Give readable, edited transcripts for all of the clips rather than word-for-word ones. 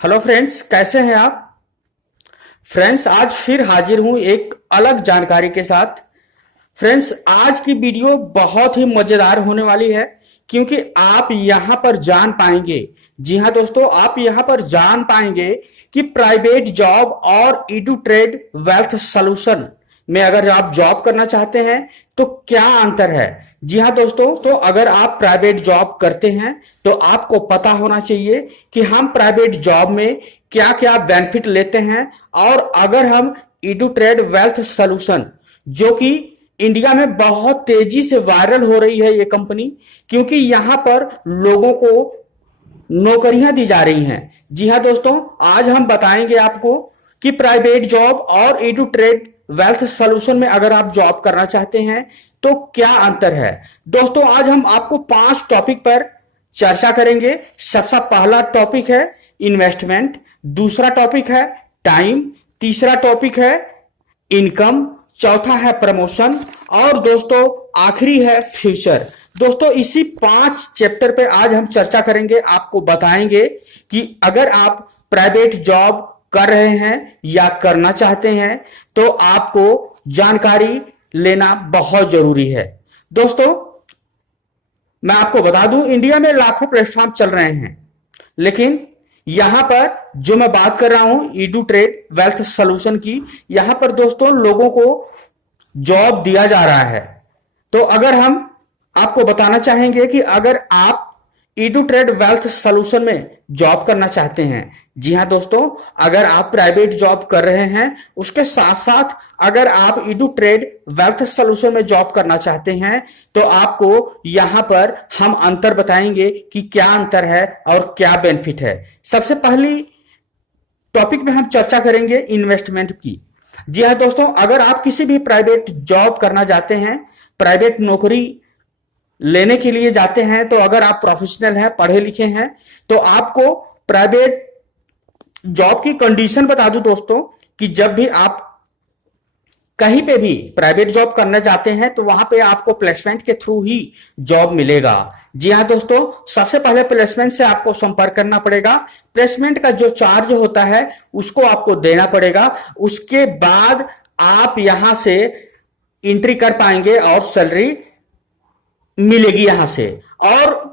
Hello friends, कैसे हैं आप। फ्रेंड्स, आज फिर हाजिर हूं एक अलग जानकारी के साथ। फ्रेंड्स, आज की वीडियो बहुत ही मजेदार होने वाली है क्योंकि आप यहां पर जान पाएंगे। जी हां दोस्तों, आप यहां पर जान पाएंगे कि प्राइवेट जॉब और इडू ट्रेड वेल्थ सॉल्यूशन में अगर आप जॉब करना चाहते हैं तो क्या अंतर है। जी हाँ दोस्तों, तो अगर आप प्राइवेट जॉब करते हैं तो आपको पता होना चाहिए कि हम प्राइवेट जॉब में क्या क्या बेनिफिट लेते हैं। और अगर हम इडू ट्रेड वेल्थ सॉल्यूशन, जो कि इंडिया में बहुत तेजी से वायरल हो रही है ये कंपनी, क्योंकि यहां पर लोगों को नौकरियां दी जा रही हैं। जी हां दोस्तों, आज हम बताएंगे आपको कि प्राइवेट जॉब और इडू ट्रेड वेल्थ सॉल्यूशन में अगर आप जॉब करना चाहते हैं तो क्या अंतर है। दोस्तों, आज हम आपको 5 टॉपिक पर चर्चा करेंगे। सबसे पहला टॉपिक है इन्वेस्टमेंट, दूसरा टॉपिक है टाइम, तीसरा टॉपिक है इनकम, चौथा है प्रमोशन और दोस्तों आखिरी है फ्यूचर। दोस्तों, इसी 5 चैप्टर पे आज हम चर्चा करेंगे। आपको बताएंगे कि अगर आप प्राइवेट जॉब कर रहे हैं या करना चाहते हैं तो आपको जानकारी लेना बहुत जरूरी है। दोस्तों, मैं आपको बता दूं, इंडिया में लाखों प्लेटफॉर्म चल रहे हैं, लेकिन यहां पर जो मैं बात कर रहा हूं इडू ट्रेड वेल्थ सॉल्यूशन की, यहां पर दोस्तों लोगों को जॉब दिया जा रहा है। तो अगर हम आपको बताना चाहेंगे कि अगर आप इडू ट्रेड वेल्थ सॉल्यूशन में जॉब करना चाहते हैं, जी हां दोस्तों, अगर आप प्राइवेट जॉब कर रहे हैं उसके साथ साथ अगर आप इडू ट्रेड वेल्थ सॉल्यूशन में जॉब करना चाहते हैं तो आपको यहां पर हम अंतर बताएंगे कि क्या अंतर है और क्या बेनिफिट है। सबसे पहली टॉपिक में हम चर्चा करेंगे इन्वेस्टमेंट की। जी हां दोस्तों, अगर आप किसी भी प्राइवेट जॉब करना चाहते हैं, प्राइवेट नौकरी लेने के लिए जाते हैं, तो अगर आप प्रोफेशनल हैं, पढ़े लिखे हैं, तो आपको प्राइवेट जॉब की कंडीशन बता दूं दोस्तों कि जब भी आप कहीं पे भी प्राइवेट जॉब करना चाहते हैं तो वहां पे आपको प्लेसमेंट के थ्रू ही जॉब मिलेगा। जी हां दोस्तों, सबसे पहले प्लेसमेंट से आपको संपर्क करना पड़ेगा। प्लेसमेंट का जो चार्ज होता है उसको आपको देना पड़ेगा। उसके बाद आप यहां से एंट्री कर पाएंगे और सैलरी मिलेगी यहां से। और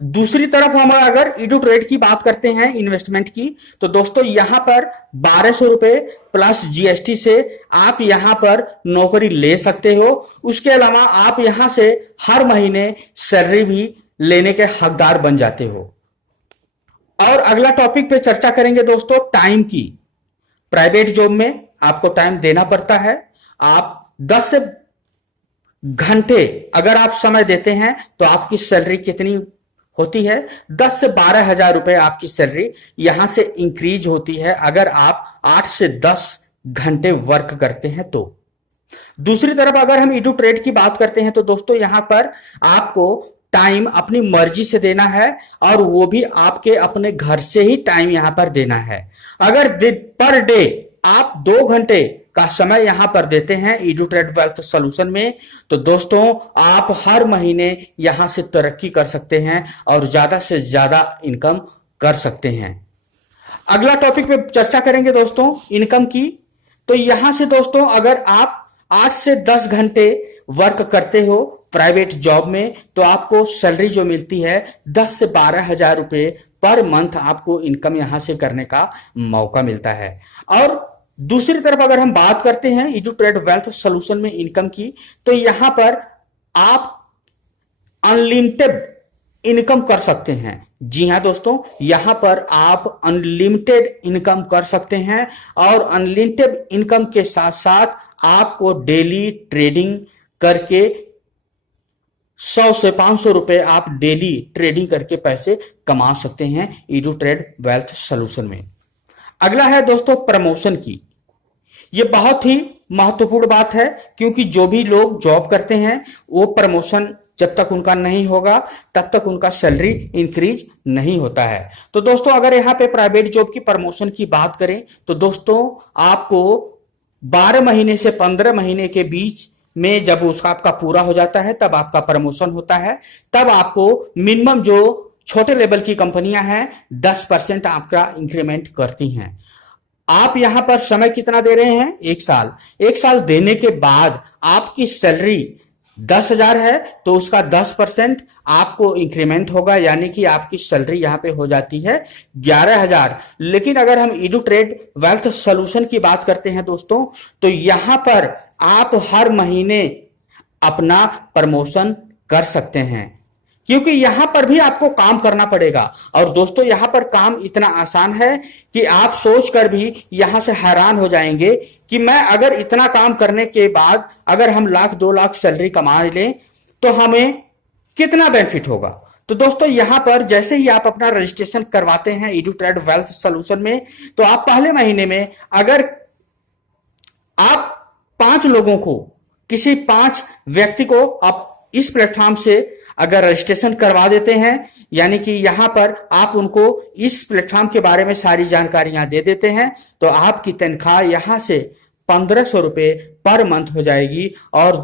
दूसरी तरफ हम अगर इडू ट्रेड की बात करते हैं इन्वेस्टमेंट की, तो दोस्तों यहां पर 1200 रुपए प्लस जीएसटी से आप यहां पर नौकरी ले सकते हो। उसके अलावा आप यहां से हर महीने सैलरी भी लेने के हकदार बन जाते हो। और अगला टॉपिक पे चर्चा करेंगे दोस्तों टाइम की। प्राइवेट जॉब में आपको टाइम देना पड़ता है। आप 10 से घंटे अगर आप समय देते हैं तो आपकी सैलरी कितनी होती है, 10 से 12 हजार रुपए आपकी सैलरी यहां से इंक्रीज होती है अगर आप 8 से 10 घंटे वर्क करते हैं तो। दूसरी तरफ अगर हम इडू ट्रेड की बात करते हैं तो दोस्तों यहां पर आपको टाइम अपनी मर्जी से देना है और वो भी आपके अपने घर से ही टाइम यहां पर देना है। अगर पर डे आप 2 घंटे का समय यहां पर देते हैं इडू ट्रेड वेल्थ सॉल्यूशन में, तो दोस्तों आप हर महीने यहां से तरक्की कर सकते हैं और ज्यादा से ज्यादा इनकम कर सकते हैं। अगला टॉपिक पे चर्चा करेंगे दोस्तों इनकम की। तो यहां से दोस्तों अगर आप 8 से 10 घंटे वर्क करते हो प्राइवेट जॉब में तो आपको सैलरी जो मिलती है 10 से 12 हजार रुपए पर मंथ आपको इनकम यहां से करने का मौका मिलता है। और दूसरी तरफ अगर हम बात करते हैं इडू ट्रेड वेल्थ सॉल्यूशन में इनकम की, तो यहां पर आप अनलिमिटेड इनकम कर सकते हैं। जी हां दोस्तों, यहां पर आप अनलिमिटेड इनकम कर सकते हैं और अनलिमिटेड इनकम के साथ साथ आपको डेली ट्रेडिंग करके 100 से 500 रुपए आप डेली ट्रेडिंग करके पैसे कमा सकते हैं इडू ट्रेड वेल्थ सॉल्यूशन में। अगला है दोस्तों प्रमोशन की। यह बहुत ही महत्वपूर्ण बात है क्योंकि जो भी लोग जॉब करते हैं वो प्रमोशन जब तक उनका नहीं होगा तब तक उनका सैलरी इंक्रीज नहीं होता है। तो दोस्तों अगर यहां पे प्राइवेट जॉब की प्रमोशन की बात करें तो दोस्तों आपको 12 महीने से 15 महीने के बीच में जब उसका आपका पूरा हो जाता है तब आपका प्रमोशन होता है। तब आपको मिनिमम जो छोटे लेवल की कंपनियां हैं 10% आपका इंक्रीमेंट करती हैं। आप यहां पर समय कितना दे रहे हैं? 1 साल। 1 साल देने के बाद आपकी सैलरी 10,000 है तो उसका 10% आपको इंक्रीमेंट होगा, यानी कि आपकी सैलरी यहां पे हो जाती है 11,000। लेकिन अगर हम EduTrade वेल्थ सोल्यूशन की बात करते हैं दोस्तों, तो यहां पर आप हर महीने अपना प्रमोशन कर सकते हैं, क्योंकि यहां पर भी आपको काम करना पड़ेगा। और दोस्तों यहां पर काम इतना आसान है कि आप सोचकर भी यहां से हैरान हो जाएंगे कि मैं अगर इतना काम करने के बाद अगर हम 1,00,000-2,00,000 सैलरी कमा लें तो हमें कितना बेनिफिट होगा। तो दोस्तों यहां पर जैसे ही आप अपना रजिस्ट्रेशन करवाते हैं EduTrade वेल्थ सोल्यूशन में, तो आप पहले महीने में अगर आप 5 लोगों को, किसी 5 व्यक्ति को आप इस प्लेटफॉर्म से अगर रजिस्ट्रेशन करवा देते हैं, यानी कि यहां पर आप उनको इस प्लेटफॉर्म के बारे में सारी जानकारियां दे देते हैं, तो आपकी तनख्वाह यहां से 1,500 रुपए पर मंथ हो जाएगी। और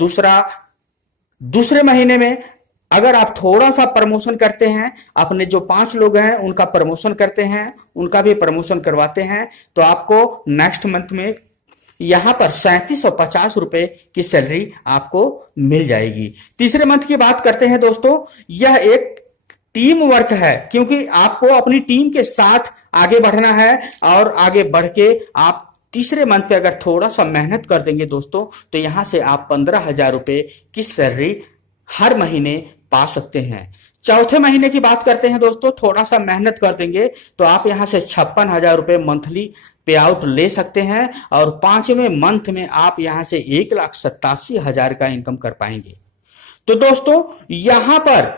दूसरे महीने में अगर आप थोड़ा सा प्रमोशन करते हैं, अपने जो 5 लोग हैं उनका प्रमोशन करते हैं, उनका भी प्रमोशन करवाते हैं, तो आपको नेक्स्ट मंथ में यहां पर 3,750 रुपए की सैलरी आपको मिल जाएगी। तीसरे मंथ की बात करते हैं दोस्तों, यह एक टीम वर्क है, क्योंकि आपको अपनी टीम के साथ आगे बढ़ना है। और आगे बढ़ के आप तीसरे मंथ पे अगर थोड़ा सा मेहनत कर देंगे दोस्तों, तो यहां से आप 15,000 रुपए की सैलरी हर महीने पा सकते हैं। चौथे महीने की बात करते हैं दोस्तों, थोड़ा सा मेहनत कर देंगे तो आप यहां से 56,000 रुपए मंथली पे आउट ले सकते हैं। और 5वें मंथ में आप यहां से 1,87,000 का इनकम कर पाएंगे। तो दोस्तों यहां पर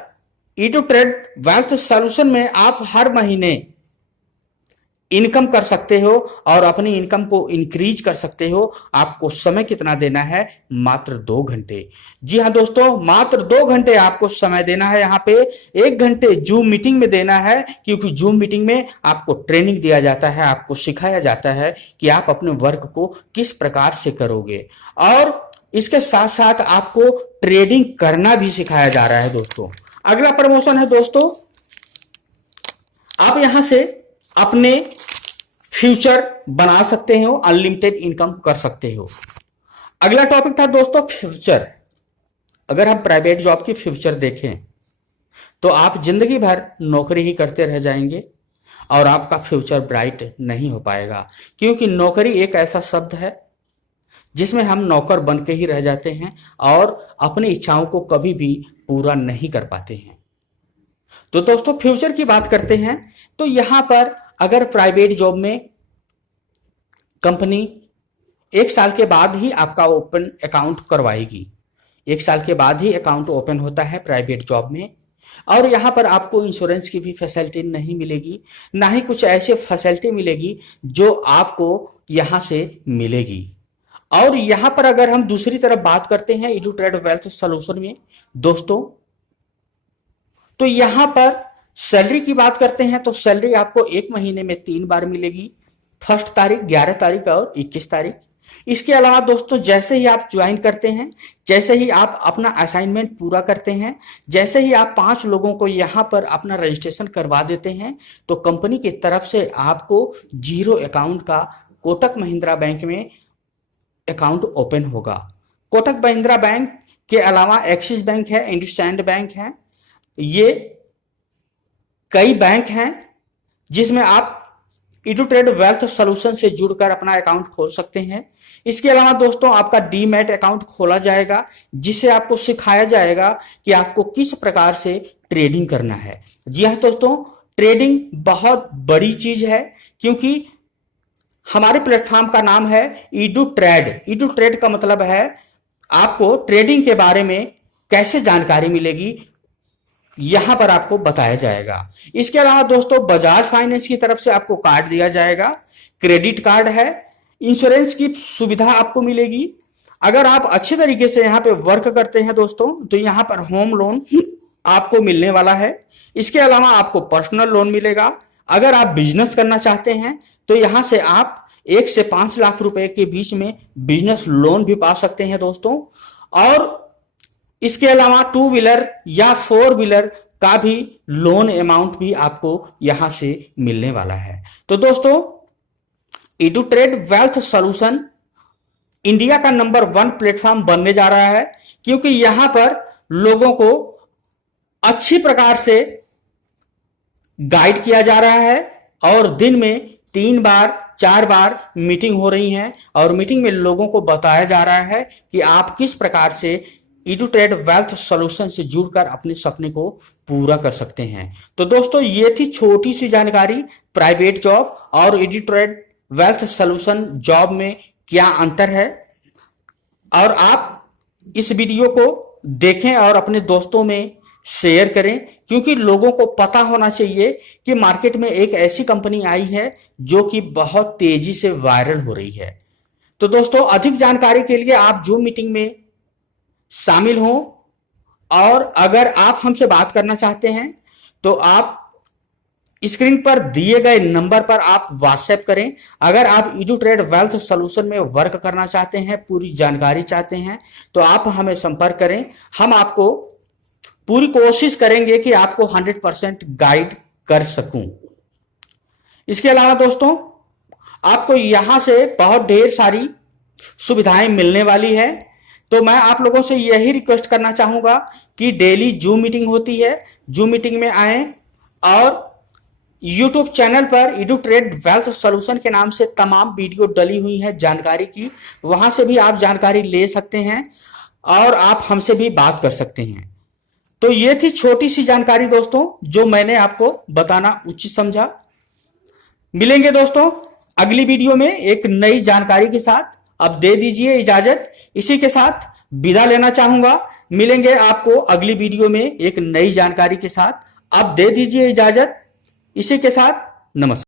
EduTrade वेल्थ सोल्यूशन में आप हर महीने इनकम कर सकते हो और अपनी इनकम को इंक्रीज कर सकते हो। आपको समय कितना देना है? मात्र 2 घंटे। जी हां दोस्तों, मात्र 2 घंटे आपको समय देना है। यहां पे 1 घंटे जूम मीटिंग में देना है, क्योंकि जूम मीटिंग में आपको ट्रेनिंग दिया जाता है, आपको सिखाया जाता है कि आप अपने वर्क को किस प्रकार से करोगे। और इसके साथ साथ आपको ट्रेडिंग करना भी सिखाया जा रहा है दोस्तों। अगला प्रमोशन है दोस्तों, आप यहां से अपने फ्यूचर बना सकते हो, अनलिमिटेड इनकम कर सकते हो। अगला टॉपिक था दोस्तों फ्यूचर। अगर हम प्राइवेट जॉब की फ्यूचर देखें तो आप जिंदगी भर नौकरी ही करते रह जाएंगे और आपका फ्यूचर ब्राइट नहीं हो पाएगा, क्योंकि नौकरी एक ऐसा शब्द है जिसमें हम नौकर बन के ही रह जाते हैं और अपनी इच्छाओं को कभी भी पूरा नहीं कर पाते हैं। तो दोस्तों फ्यूचर की बात करते हैं, तो यहां पर अगर प्राइवेट जॉब में कंपनी 1 साल के बाद ही आपका ओपन अकाउंट करवाएगी, 1 साल के बाद ही अकाउंट ओपन होता है प्राइवेट जॉब में। और यहां पर आपको इंश्योरेंस की भी फैसिलिटी नहीं मिलेगी, ना ही कुछ ऐसे फैसिलिटी मिलेगी जो आपको यहां से मिलेगी। और यहां पर अगर हम दूसरी तरफ बात करते हैं EduTrade वेल्थ सोल्यूशन में दोस्तों, तो यहां पर सैलरी की बात करते हैं तो सैलरी आपको 1 महीने में 3 बार मिलेगी, 1 तारीख, 11 तारीख और 21 तारीख। इसके अलावा दोस्तों जैसे ही आप ज्वाइन करते हैं, जैसे ही आप अपना असाइनमेंट पूरा करते हैं, जैसे ही आप 5 लोगों को यहां पर अपना रजिस्ट्रेशन करवा देते हैं, तो कंपनी की तरफ से आपको 0 अकाउंट का कोटक महिंद्रा बैंक में अकाउंट ओपन होगा। कोटक महिंद्रा बैंक के अलावा एक्सिस बैंक है, इंडसइंड बैंक है, ये कई बैंक हैं जिसमें आप EduTrade वेल्थ सोल्यूशन से जुड़कर अपना अकाउंट खोल सकते हैं। इसके अलावा दोस्तों आपका डीमैट अकाउंट खोला जाएगा, जिसे आपको सिखाया जाएगा कि आपको किस प्रकार से ट्रेडिंग करना है। जी हाँ दोस्तों, ट्रेडिंग बहुत बड़ी चीज है, क्योंकि हमारे प्लेटफॉर्म का नाम है EduTrade। EduTrade का मतलब है आपको ट्रेडिंग के बारे में कैसे जानकारी मिलेगी, यहां पर आपको बताया जाएगा। इसके अलावा दोस्तों बजाज फाइनेंस की तरफ से आपको कार्ड दिया जाएगा, क्रेडिट कार्ड है, इंश्योरेंस की सुविधा आपको मिलेगी। अगर आप अच्छे तरीके से यहां पे वर्क करते हैं दोस्तों, तो यहां पर होम लोन आपको मिलने वाला है। इसके अलावा आपको पर्सनल लोन मिलेगा। अगर आप बिजनेस करना चाहते हैं तो यहां से आप 1 से 5 लाख रुपए के बीच में बिजनेस लोन भी पा सकते हैं दोस्तों। और इसके अलावा 2 व्हीलर या 4 व्हीलर का भी लोन अमाउंट भी आपको यहां से मिलने वाला है। तो दोस्तों, एडुट्रेड वेल्थ सॉल्यूशन इंडिया का नंबर 1 प्लेटफॉर्म बनने जा रहा है, क्योंकि यहां पर लोगों को अच्छी प्रकार से गाइड किया जा रहा है और दिन में 3 बार 4 बार मीटिंग हो रही है और मीटिंग में लोगों को बताया जा रहा है कि आप किस प्रकार से एडुट्रेड वेल्थ सॉल्यूशन से जुड़कर अपने सपने को पूरा कर सकते हैं। तो दोस्तों, ये थी छोटी सी जानकारी प्राइवेट जॉब और एडुट्रेड वेल्थ सॉल्यूशन जॉब में क्या अंतर है। और आप इस वीडियो को देखें और अपने दोस्तों में शेयर करें, क्योंकि लोगों को पता होना चाहिए कि मार्केट में एक ऐसी कंपनी आई है जो कि बहुत तेजी से वायरल हो रही है। तो दोस्तों, अधिक जानकारी के लिए आप जूम मीटिंग में शामिल हों और अगर आप हमसे बात करना चाहते हैं तो आप स्क्रीन पर दिए गए नंबर पर आप व्हाट्सएप करें। अगर आप एडुट्रेड वेल्थ सॉल्यूशन में वर्क करना चाहते हैं, पूरी जानकारी चाहते हैं, तो आप हमें संपर्क करें। हम आपको पूरी कोशिश करेंगे कि आपको 100% गाइड कर सकूं। इसके अलावा दोस्तों, आपको यहां से बहुत ढेर सारी सुविधाएं मिलने वाली है। तो मैं आप लोगों से यही रिक्वेस्ट करना चाहूंगा कि डेली जूम मीटिंग होती है, जूम मीटिंग में आएं और यूट्यूब चैनल पर एडुट्रेड वेल्थ सॉल्यूशन के नाम से तमाम वीडियो डली हुई है जानकारी की, वहां से भी आप जानकारी ले सकते हैं और आप हमसे भी बात कर सकते हैं। तो ये थी छोटी सी जानकारी दोस्तों, जो मैंने आपको बताना उचित समझा। मिलेंगे दोस्तों अगली वीडियो में एक नई जानकारी के साथ। अब दे दीजिए इजाजत, इसी के साथ विदा लेना चाहूंगा। मिलेंगे आपको अगली वीडियो में एक नई जानकारी के साथ। अब दे दीजिए इजाजत, इसी के साथ नमस्कार।